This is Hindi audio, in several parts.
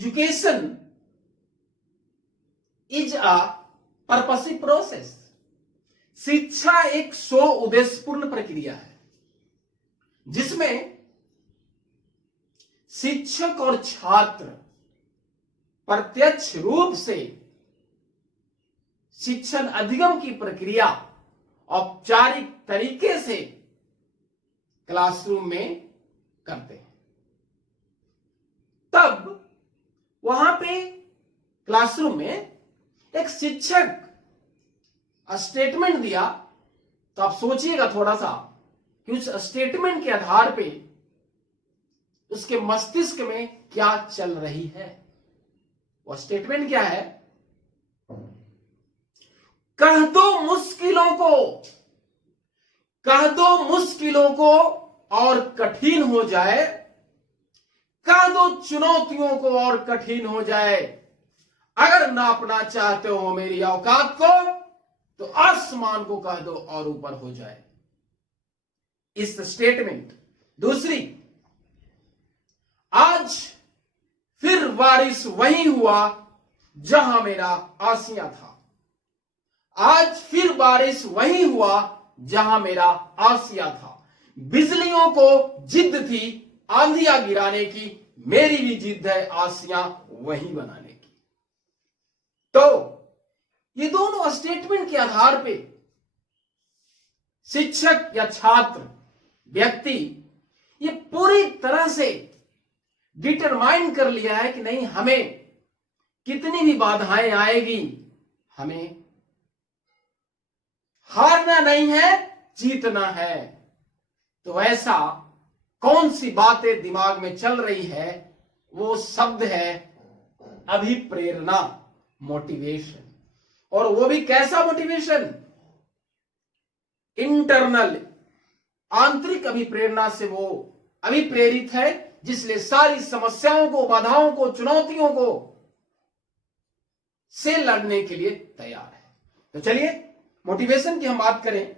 Education is a purposive process. शिक्षा एक स्व उद्देश्यपूर्ण प्रक्रिया है जिसमें शिक्षक और छात्र प्रत्यक्ष रूप से शिक्षण अधिगम की प्रक्रिया औपचारिक तरीके से क्लासरूम में करते हैं। तब वहां पे क्लासरूम में एक शिक्षक स्टेटमेंट दिया, तो आप सोचिएगा थोड़ा सा कि उस स्टेटमेंट के आधार पे उसके मस्तिष्क में क्या चल रही है। वह स्टेटमेंट क्या है? कह दो मुश्किलों को और कठिन हो जाए, कह दो चुनौतियों को और कठिन हो जाए। अगर नापना चाहते हो मेरी औकात को तो आसमान को कह दो और ऊपर हो जाए। इस स्टेटमेंट। दूसरी, आज फिर बारिश वहीं हुआ जहां मेरा आसिया था। आज फिर बारिश वहीं हुआ जहां मेरा आसिया था। बिजलियों को जिद थी आंधियां गिराने की, मेरी भी जिद है आसियां वहीं बनाने की। तो ये दोनों स्टेटमेंट के आधार पे शिक्षक या छात्र व्यक्ति ये पूरी तरह से डिटरमाइन कर लिया है कि नहीं, हमें कितनी भी बाधाएं आएगी, हमें हारना नहीं है, जीतना है। तो ऐसा कौन सी बातें दिमाग में चल रही है? वो शब्द है अभिप्रेरणा, मोटिवेशन। और वो भी कैसा मोटिवेशन? इंटरनल, आंतरिक अभिप्रेरणा से वो अभिप्रेरित है, जिसलिए सारी समस्याओं को, बाधाओं को, चुनौतियों को से लड़ने के लिए तैयार है। तो चलिए मोटिवेशन की हम बात करें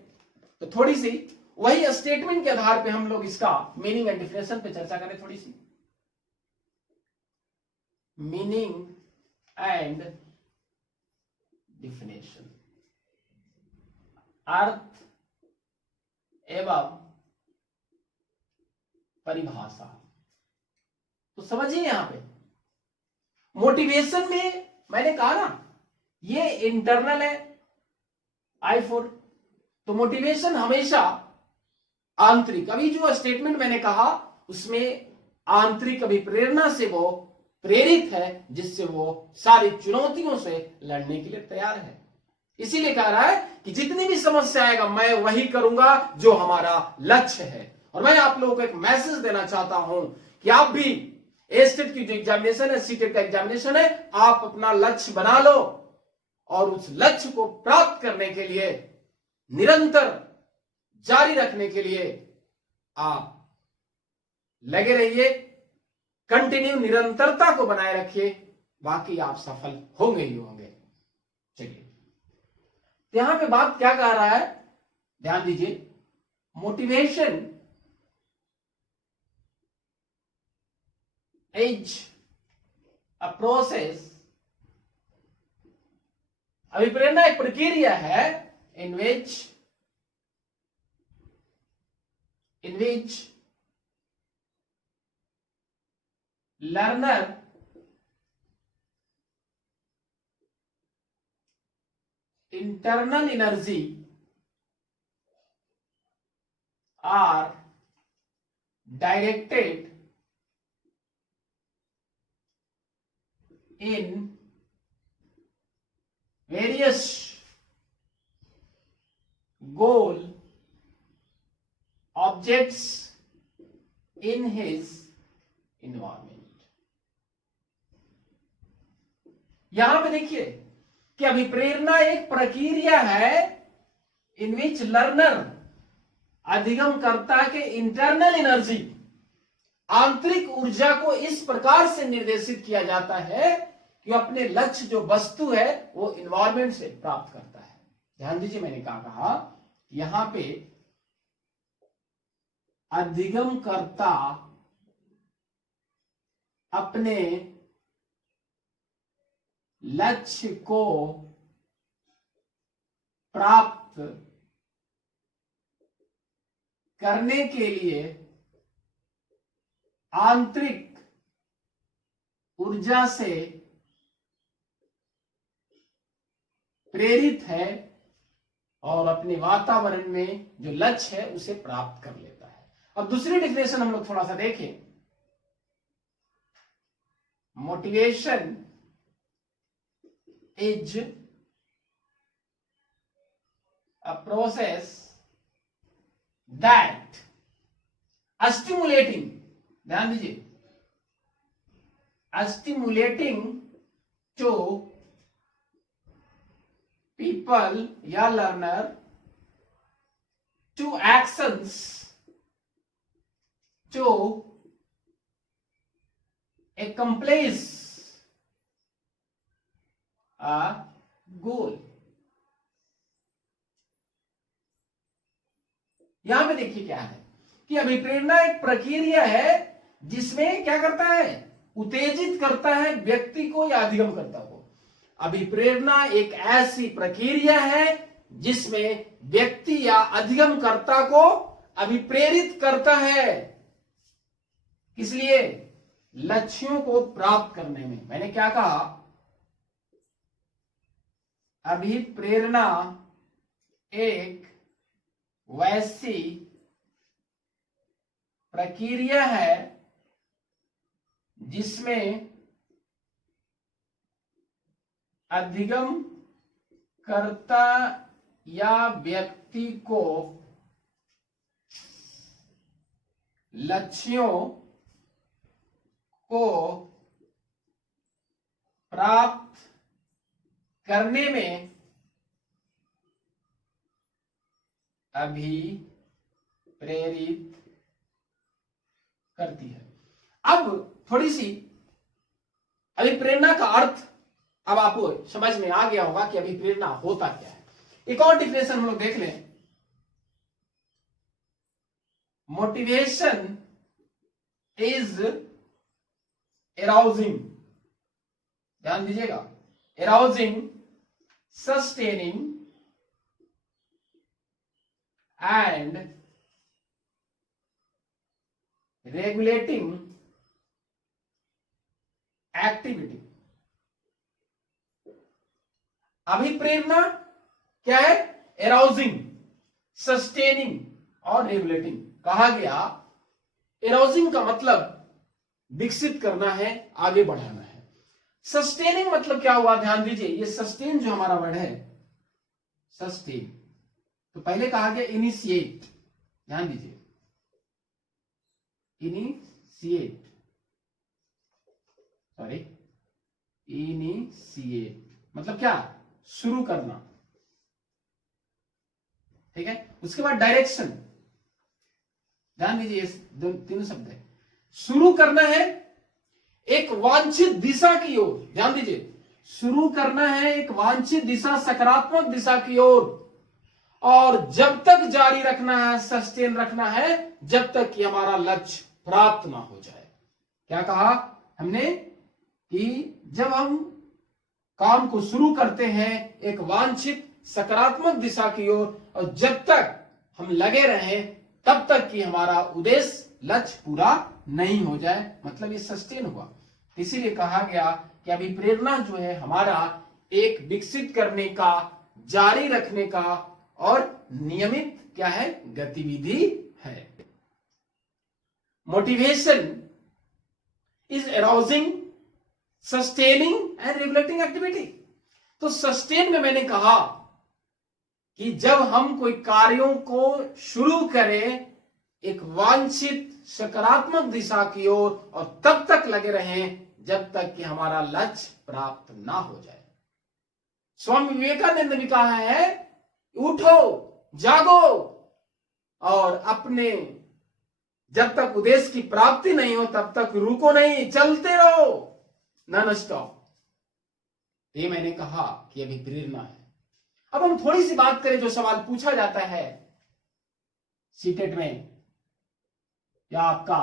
तो थोड़ी सी वही स्टेटमेंट के आधार पे हम लोग इसका मीनिंग एंड डिफिनेशन पे चर्चा करें। थोड़ी सी मीनिंग एंड डिफिनेशन, अर्थ एवं परिभाषा। तो समझिए यहां पे मोटिवेशन में मैंने कहा ना, ये इंटरनल है I4। तो मोटिवेशन हमेशा आंतरिक, अभी जो स्टेटमेंट मैंने कहा उसमें आंतरिक अभिप्रेरणा से वो प्रेरित है, जिससे वो सारी चुनौतियों से लड़ने के लिए तैयार है। इसीलिए कह रहा है कि जितनी भी समस्या आएगा मैं वही करूंगा जो हमारा लक्ष्य है। और मैं आप लोगों को एक मैसेज देना चाहता हूं कि आप भी एस्टेट की जो एग्जामिनेशन है, सीटेट का एग्जामिनेशन है, आप अपना लक्ष्य बना लो और उस लक्ष्य को प्राप्त करने के लिए, निरंतर जारी रखने के लिए आप लगे रहिए। कंटिन्यू निरंतरता को बनाए रखिए, बाकी आप सफल होंगे ही होंगे। चलिए यहां पे बात क्या कह रहा है, ध्यान दीजिए। मोटिवेशन इज अ प्रोसेस, अभिप्रेरणा एक प्रक्रिया है in which learner internal energy are directed in various goal objects in his environment। यहां पे देखिए कि अभिप्रेरणा एक प्रक्रिया है इन विच लर्नर, अधिगम करता के इंटरनल एनर्जी, आंतरिक ऊर्जा को इस प्रकार से निर्देशित किया जाता है कि अपने लक्ष्य जो वस्तु है वो इन्वायरमेंट से प्राप्त करता है। ध्यान दीजिए, मैंने कहा यहां पे अधिगम करता अपने लक्ष्य को प्राप्त करने के लिए आंतरिक ऊर्जा से प्रेरित है और अपने वातावरण में जो लक्ष्य है उसे प्राप्त कर लेता है। अब दूसरी डेफिनेशन हम लोग थोड़ा सा देखें। Motivation is a process that stimulating, ध्यान दीजिए, stimulating to people या learner to actions to accomplish a goal। यहां पे देखिए क्या है कि अभिप्रेरणा एक प्रक्रिया है जिसमें क्या करता है, उत्तेजित करता है व्यक्ति को या अधिगमकर्ता को। अभिप्रेरणा एक ऐसी प्रक्रिया है जिसमें व्यक्ति या अधिगमकर्ता को अभिप्रेरित करता है। इसलिए लक्ष्यों को प्राप्त करने में, मैंने क्या कहा, अभिप्रेरणा एक वैसी प्रक्रिया है जिसमें अधिगम कर्ता या व्यक्ति को लक्ष्यों को प्राप्त करने में अभिप्रेरित करती है। अब थोड़ी सी अभिप्रेरणा का अर्थ अब आपको समझ में आ गया होगा कि अभिप्रेरणा होता क्या है। एक और डिफिनेशन हम लोग देख लें। मोटिवेशन इज एराउजिंग, ध्यान दीजिएगा, एराउजिंग, सस्टेनिंग and regulating activity। अभिप्रेरणा क्या है, एराउजिंग, सस्टेनिंग और रेगुलेटिंग। कहा गया एराउजिंग का मतलब विकसित करना है, आगे बढ़ाना है। सस्टेनिंग मतलब क्या हुआ, ध्यान दीजिए, ये सस्टेन जो हमारा वर्ड है, सस्टेन, तो पहले कहा गया इनिशिएट, ध्यान दीजिए, इनिशिएट, सॉरी, इनिशिएट मतलब क्या, शुरू करना, ठीक है। उसके बाद डायरेक्शन, ध्यान दीजिए, तीनों शब्द है। शुरू करना है एक वांछित दिशा की ओर, ध्यान दीजिए, शुरू करना है एक वांछित दिशा, सकारात्मक दिशा की ओर, और जब तक जारी रखना है, सस्टेन रखना है, जब तक कि हमारा लक्ष्य प्राप्त ना हो जाए। क्या कहा हमने कि जब हम काम को शुरू करते हैं एक वांछित सकारात्मक दिशा की ओर, और जब तक हम लगे रहें तब तक कि हमारा उद्देश्य, लक्ष्य पूरा नहीं हो जाए, मतलब ये सस्टेन हुआ। इसीलिए कहा गया कि अभिप्रेरणा जो है हमारा एक विकसित करने का, जारी रखने का और नियमित क्या है, गतिविधि है। Motivation is arousing, sustaining and regulating activity. तो सस्टेन में मैंने कहा कि जब हम कोई कार्यों को शुरू करें एक वांछित सकारात्मक दिशा की ओर, और तब तक लगे रहें जब तक कि हमारा लक्ष्य प्राप्त ना हो जाए। स्वामी विवेकानंद ने भी कहा है, उठो, जागो, और अपने जब तक उद्देश्य की प्राप्ति नहीं हो तब तक रुको नहीं, चलते रहो, नॉन स्टॉप। ये मैंने कहा कि अभी प्रेरणा है। अब हम थोड़ी सी बात करें, जो सवाल पूछा जाता है सीटेट में या आपका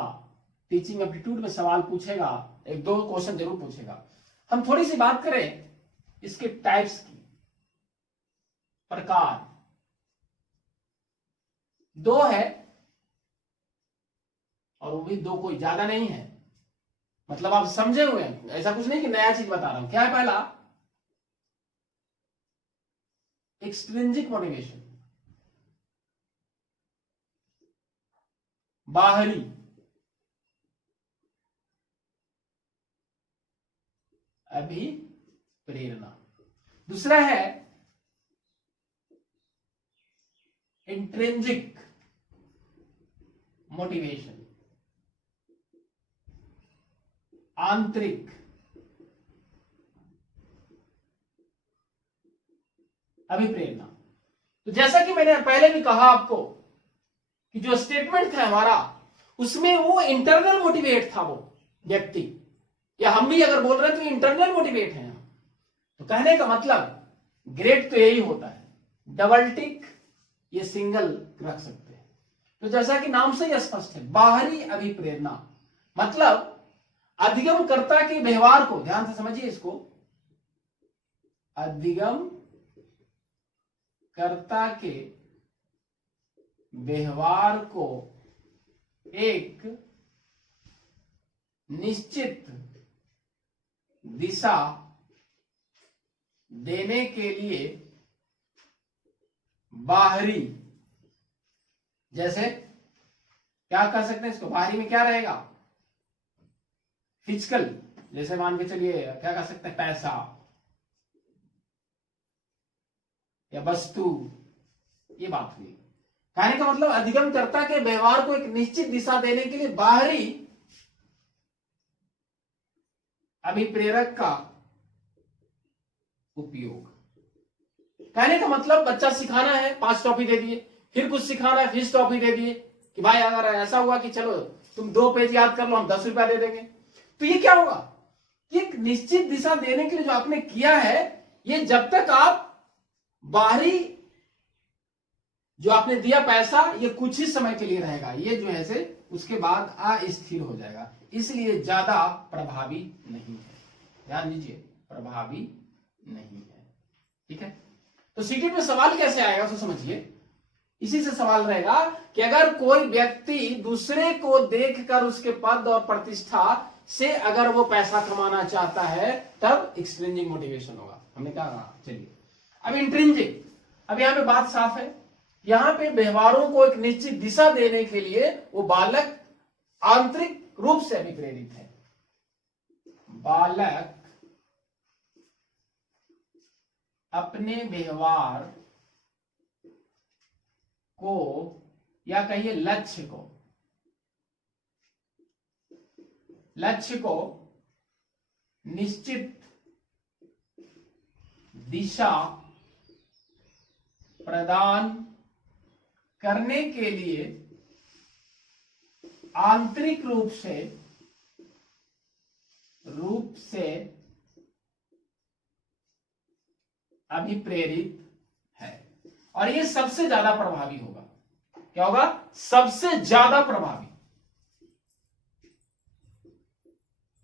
टीचिंग एप्टीट्यूड में सवाल पूछेगा, एक दो क्वेश्चन जरूर पूछेगा। हम थोड़ी सी बात करें इसके टाइप्स की, प्रकार दो है, और वो भी दो कोई ज्यादा नहीं है, मतलब आप समझे हुए हैं, ऐसा कुछ नहीं कि नया चीज बता रहा हूं। क्या है पहला? एक्सट्रिंसिक मोटिवेशन, बाहरी अभिप्रेरणा। दूसरा है इंट्रिंसिक मोटिवेशन, आंतरिक अभिप्रेरणा। तो जैसा कि मैंने पहले भी कहा आपको कि जो स्टेटमेंट था हमारा, उसमें वो इंटरनल मोटिवेट था वो व्यक्ति, या हम भी अगर बोल रहे हैं तो इंटरनल मोटिवेट है। तो कहने का मतलब ग्रेड तो यही होता है, डबल टिक, ये सिंगल रख सकते हैं। तो जैसा कि नाम से ही स्पष्ट है, बाहरी अभिप्रेरणा मतलब अधिगमकर्ता के व्यवहार को, ध्यान से समझिए इसको, अधिगमकर्ता के व्यवहार को एक निश्चित दिशा देने के लिए बाहरी, जैसे क्या कर सकते हैं इसको, बाहरी में क्या रहेगा, फिजिकल, जैसे मान के चलिए क्या कर सकते हैं, पैसा या वस्तु, ये बात हुई। कहने का मतलब अधिगमकर्ता के व्यवहार को एक निश्चित दिशा देने के लिए बाहरी अभिप्रेरक का उपयोग। कहने का मतलब बच्चा सिखाना है, 5 टॉपिक दे दिए, फिर कुछ सिखाना है, फिर टॉपिक दे दिए कि भाई अगर ऐसा हुआ कि चलो तुम 2 पेज याद कर लो, हम 10 रुपया दे देंगे। तो ये क्या होगा, एक निश्चित दिशा देने के लिए जो आपने किया है, ये जब तक आप बाहरी जो आपने दिया पैसा, ये कुछ ही समय के लिए रहेगा, ये जो है से उसके बाद अस्थिर हो जाएगा, इसलिए ज्यादा प्रभावी नहीं है। ध्यान दीजिए, प्रभावी नहीं है। ठीक है, तो सीटी में सवाल कैसे आएगा तो समझिए, इसी से सवाल रहेगा कि अगर कोई व्यक्ति दूसरे को देखकर उसके पद और प्रतिष्ठा से अगर वो पैसा कमाना चाहता है, तब एक्सट्रिंसिक मोटिवेशन होगा। हमने कहा चलिए अब इंट्रिंसिक, अब यहां पे बात साफ है, यहां पे व्यवहारों को एक निश्चित दिशा देने के लिए वो बालक आंतरिक रूप से अभिप्रेरित है। बालक अपने व्यवहार को, या कहिए लक्ष्य को निश्चित दिशा प्रदान करने के लिए आंतरिक रूप से अभिप्रेरित है, और ये सबसे ज्यादा प्रभावी होगा। क्या होगा, सबसे ज्यादा प्रभावी।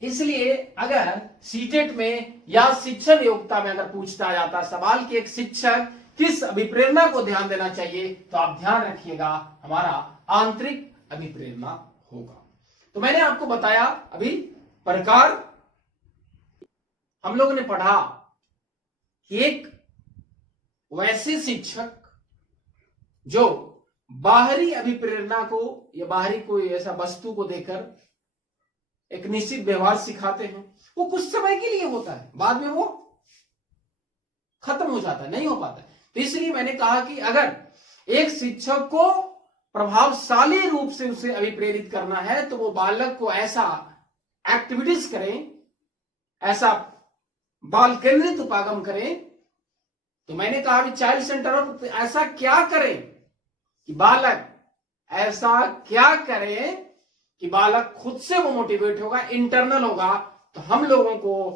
इसलिए अगर सीटेट में या शिक्षण योग्यता में अगर पूछता जाता सवाल कि एक शिक्षक किस अभिप्रेरणा को ध्यान देना चाहिए, तो आप ध्यान रखिएगा हमारा आंतरिक अभिप्रेरणा होगा। तो मैंने आपको बताया अभी प्रकार, हम लोगों ने पढ़ा कि एक वैसे शिक्षक जो बाहरी अभिप्रेरणा को या बाहरी कोई ऐसा वस्तु को देकर एक निश्चित व्यवहार सिखाते हैं, वो कुछ समय के लिए होता है, बाद में वो खत्म हो जाता है, नहीं हो पाता है। तो इसलिए मैंने कहा कि अगर एक शिक्षक को प्रभावशाली रूप से उसे अभिप्रेरित करना है, तो वो बालक को ऐसा एक्टिविटीज करें, ऐसा बाल केंद्रित उपागम करें। तो मैंने कहा कि चाइल्ड सेंटर ऐसा क्या करें कि बालक ऐसा क्या करे कि बालक खुद से वो मोटिवेट होगा, इंटरनल होगा। तो हम लोगों को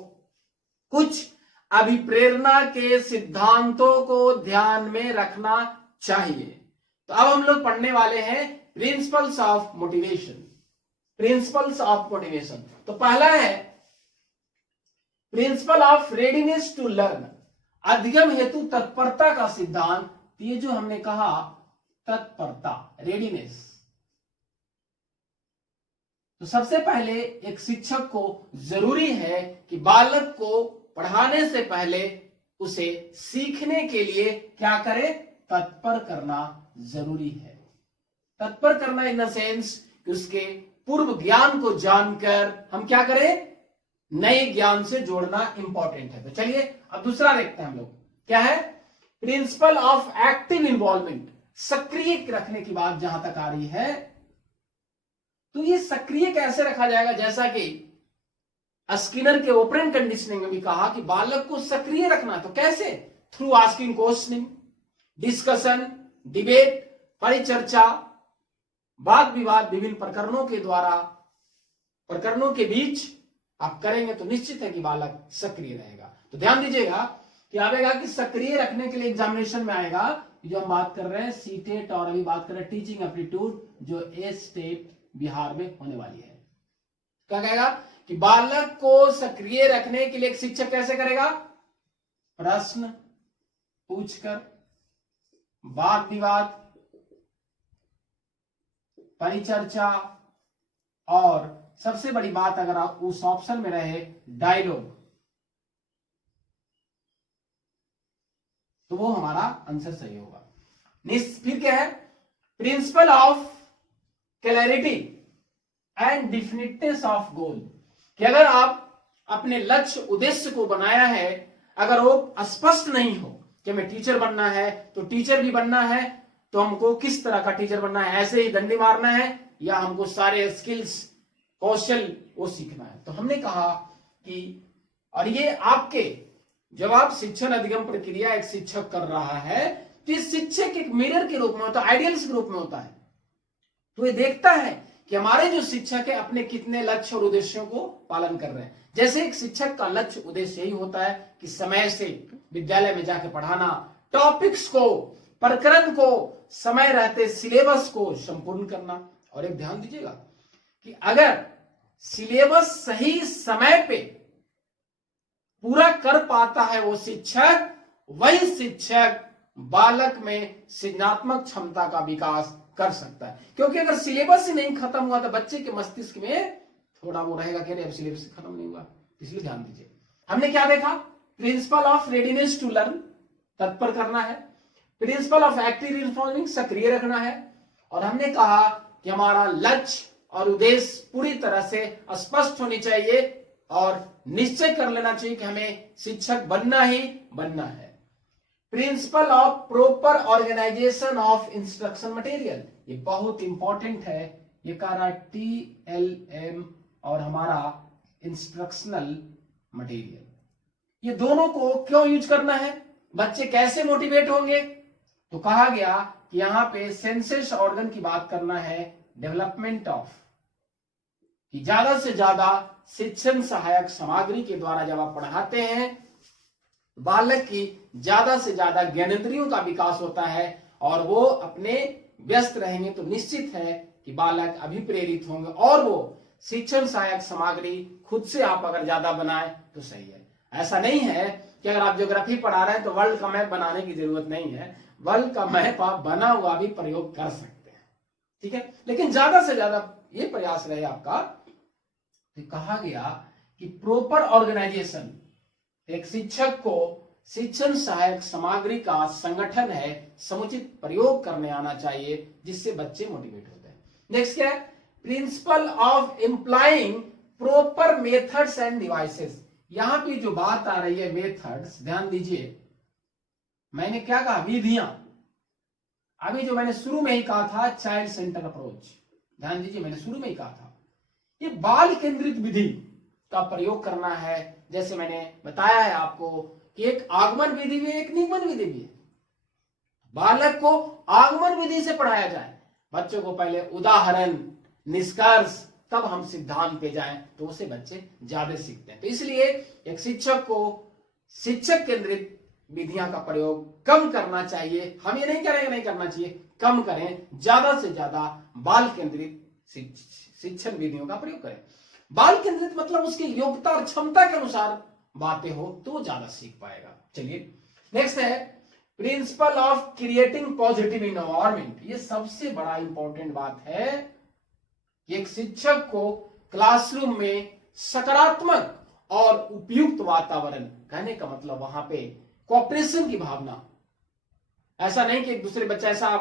कुछ अभिप्रेरणा के सिद्धांतों को ध्यान में रखना चाहिए। तो अब हम लोग पढ़ने वाले हैं principles of motivation.. Principles of motivation, तो पहला है, principle of readiness to learn, अधिगम हेतु तत्परता का सिद्धांत। ये जो हमने कहा तत्परता, रेडीनेस, तो सबसे पहले एक शिक्षक को जरूरी है कि बालक को पढ़ाने से पहले उसे सीखने के लिए क्या करे, तत्पर करना जरूरी है। तत्पर करना इन द सेंस कि उसके पूर्व ज्ञान को जानकर हम क्या करें, नए ज्ञान से जोड़ना इंपॉर्टेंट है। तो चलिए अब दूसरा देखते हैं हम लोग, क्या है, प्रिंसिपल ऑफ एक्टिव इन्वॉल्वमेंट, सक्रिय रखने की बात जहां तक आ रही है, तो ये सक्रिय कैसे रखा जाएगा, जैसा कि स्किनर के ऑपरेंट कंडीशनिंग में भी कहा कि बालक को सक्रिय रखना, तो कैसे, through asking questioning, discussion, debate, परिचर्चा, वाद विवाद, विभिन्न प्रकरणों के द्वारा, प्रकरणों के बीच आप करेंगे तो निश्चित है कि बालक सक्रिय रहेगा। तो ध्यान दीजिएगा कि आएगा कि सक्रिय रखने के लिए एग्जामिनेशन में आएगा, जो हम बात कर रहे हैं सीटेट और अभी बात कर रहे हैं टीचिंग एप्टीट्यूड, जो ए स्टेट बिहार में होने वाली है। क्या कहेगा कि बालक को सक्रिय रखने के लिए एक शिक्षक कैसे करेगा, प्रश्न पूछकर, वाद विवाद, परिचर्चा, और सबसे बड़ी बात अगर आप उस ऑप्शन में रहे डायलॉग, तो वो हमारा आंसर सही होगा। फिर क्या है, principle of clarity and definiteness of goal, कि अगर आप अपने लक्ष्य उद्देश्य को बनाया है, अगर वो स्पष्ट नहीं हो कि हमें टीचर बनना है, तो टीचर भी बनना है तो हमको किस तरह का टीचर बनना है, ऐसे ही डंडी मारना है या हमको सारे स्किल्स कौशल वो सीखना है। तो हमने कहा कि, और ये आपके जब आप शिक्षण अधिगम प्रक्रिया एक शिक्षक कर रहा है, तो इस शिक्षक एक मिरर के रूप में होता है, आइडियल्स के रूप में होता है। तो ये देखता है कि हमारे जो शिक्षक है अपने कितने लक्ष्य और उद्देश्यों को पालन कर रहे हैं। जैसे एक शिक्षक का लक्ष्य उद्देश्य यही होता है कि समय से विद्यालय में जाकर पढ़ाना, टॉपिक्स को, प्रकरण को समय रहते सिलेबस को संपूर्ण करना। और एक ध्यान दीजिएगा कि अगर सिलेबस सही समय पे पूरा कर पाता है वो शिक्षक, वही शिक्षक बालक में सृजनात्मक क्षमता का विकास कर सकता है। क्योंकि अगर सिलेबस ही नहीं खत्म हुआ तो बच्चे के मस्तिष्क में थोड़ा वो रहेगा कि अब सिलेबस खत्म नहीं हुआ, इसलिए ध्यान दीजिए। हमने क्या देखा, principle of readiness to learn, तत्पर करना है, प्रिंसिपल ऑफ एक्टिव इन्वॉल्विंग, सक्रिय रखना है, और हमने कहा कि हमारा लक्ष्य और उद्देश्य पूरी तरह से स्पष्ट होनी चाहिए और निश्चय कर लेना चाहिए कि हमें शिक्षक बनना ही बनना है। Principle of proper organisation of instruction material, ये बहुत इंपॉर्टेंट है, ये कह रहा है TLM और हमारा इंस्ट्रक्शनल मटेरियल, ये दोनों को क्यों यूज करना है, बच्चे कैसे मोटिवेट होंगे, तो कहा गया कि यहां पे सेंसस ऑर्गन की बात करना है, डेवलपमेंट ऑफ, कि ज्यादा से ज्यादा शिक्षण सहायक सामग्री के द्वारा जब आप पढ़ाते हैं बालक की ज्यादा से ज्यादा ज्ञानेंद्रियों का विकास होता है और वो अपने व्यस्त रहेंगे तो निश्चित है कि बालक अभिप्रेरित होंगे और वो शिक्षण सहायक सामग्री खुद से आप अगर ज्यादा बनाए तो सही है। ऐसा नहीं है कि अगर आप ज्योग्राफी पढ़ा रहे हैं तो वर्ल्ड का मैप बनाने की जरूरत नहीं है, वर्ल्ड का मैप आप बना हुआ भी प्रयोग कर सकते हैं, ठीक है, लेकिन ज्यादा से ज्यादा ये प्रयास रहे आपका। तो कहा गया कि प्रॉपर ऑर्गेनाइजेशन, एक शिक्षक को शिक्षण सहायक सामग्री का संगठन है, समुचित प्रयोग करने आना चाहिए जिससे बच्चे मोटिवेट होते हैं। नेक्स्ट क्या है, principle of employing proper methods end devices, यहां पे जो बात आ रही है मेथड्स, ध्यान दीजिए, मैंने क्या कहा, विधियां, अभी जो मैंने शुरू में ही कहा था चाइल्ड सेंटर अप्रोच, ध्यान दीजिए मैंने शुरू में ही कहा था ये बाल केंद्रित विधि का प्रयोग करना है। जैसे मैंने बताया है आपको कि एक आगमन विधि भी है, एक निगमन विधि भी है। बालक को आगमन विधि से पढ़ाया जाए, बच्चों को पहले उदाहरण, निष्कर्ष, तब हम सिद्धांत पे जाएं तो उसे बच्चे ज्यादा सीखते हैं। तो इसलिए एक शिक्षक को शिक्षक केंद्रित विधियां का प्रयोग कम करना चाहिए। हम ये नहीं करेंगे नहीं करना चाहिए, कम करें, ज्यादा से ज्यादा बाल केंद्रित शिक्षण विधियों का प्रयोग करें। बाल केंद्रित मतलब उसकी योग्यता और क्षमता के अनुसार बातें हो तो वो ज्यादा सीख पाएगा। चलिए नेक्स्ट है principle of creating positive environment. ये सबसे बड़ा इंपॉर्टेंट बात है कि एक शिक्षक को क्लासरूम में सकारात्मक और उपयुक्त वातावरण, कहने का मतलब वहां पे कोऑपरेशन की भावना, ऐसा नहीं कि एक दूसरे बच्चा ऐसा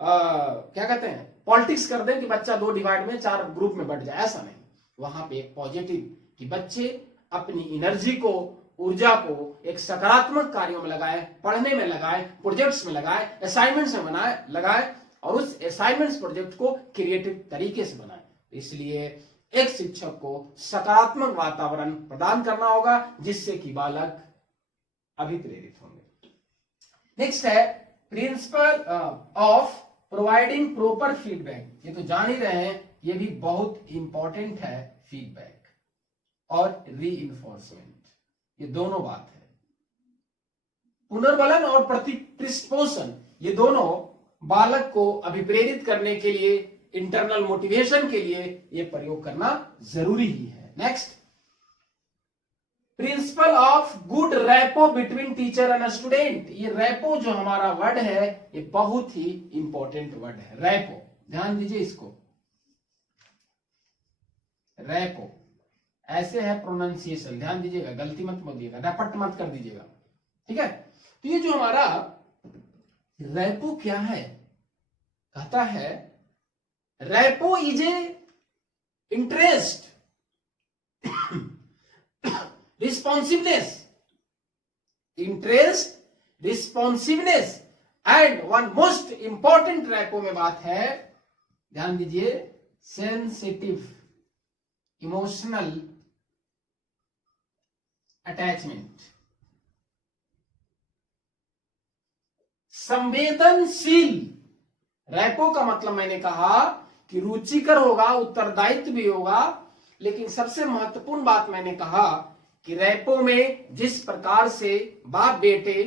क्या कहते हैं पॉलिटिक्स कर दें कि बच्चा 2 डिवाइड में 4 ग्रुप में बढ़ जाए, ऐसा नहीं। वहां पे एक पॉजिटिव कि बच्चे अपनी एनर्जी को, ऊर्जा को एक सकारात्मक कार्यों में लगाए, पढ़ने में लगाए, प्रोजेक्ट्स में लगाए, असाइनमेंट्स में लगाए और उस असाइनमेंट्स प्रोजेक्ट को क्रिएटिव तरीके से बनाए। इसलिए एक शिक्षक को सकारात्मक वातावरण प्रदान करना होगा जिससे कि बालक अभिप्रेरित होंगे। नेक्स्ट है principle of providing proper feedback. ये तो जान ही रहे हैं, ये भी बहुत इंपॉर्टेंट है। फीडबैक और रीइंफोर्समेंट, ये दोनों बात है। पुनर्बलन और प्रतिपुष्पोषण, ये दोनों बालक को अभिप्रेरित करने के लिए, इंटरनल मोटिवेशन के लिए ये प्रयोग करना जरूरी ही है। Next principle of good rapport between teacher and student. ये रैपो जो हमारा वर्ड है ये बहुत ही इंपॉर्टेंट वर्ड है। रैपो, ध्यान दीजिए इसको, रैपो ऐसे है प्रोनाउंसिएशन, ध्यान दीजिएगा, गलती मत बोलिएगा, रपट मत कर दीजिएगा, ठीक है। तो ये जो हमारा रैपो क्या है, कहता है rapport is a interest, responsiveness, interest, responsiveness and one most important rapport में बात है, ध्यान दीजिए, सेंसिटिव इमोशनल अटैचमेंट, संवेदनशील। रैपो का मतलब मैंने कहा कि रुचिकर होगा, उत्तरदायित्व भी होगा, लेकिन सबसे महत्वपूर्ण बात मैंने कहा कि रैपो में जिस प्रकार से बाप बेटे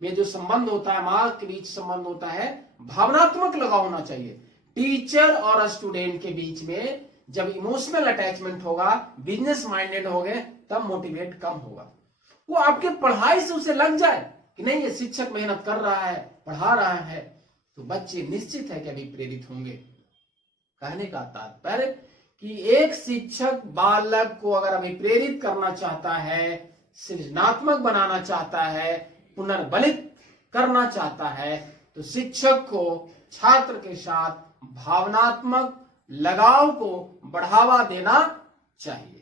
में जो संबंध होता है, मां के बीच संबंध होता है, भावनात्मक लगाव होना चाहिए। टीचर और स्टूडेंट के बीच में जब इमोशनल अटैचमेंट होगा, बिजनेस माइंडेड हो गए, तब मोटिवेट कम होगा। वो आपके पढ़ाई से उसे लग जाए कि नहीं ये शिक्षक मेहनत कर रहा है, पढ़ा रहा है, तो बच्चे निश्चित है कि अभी प्रेरित होंगे। कहने का तात्पर्य कि एक शिक्षक बालक को अगर अभी प्रेरित करना चाहता है, सृजनात्मक बनाना चाहता है, पुनर्बलित करना चाहता है, तो शिक्षक को छात्र के साथ भावनात्मक लगाव को बढ़ावा देना चाहिए।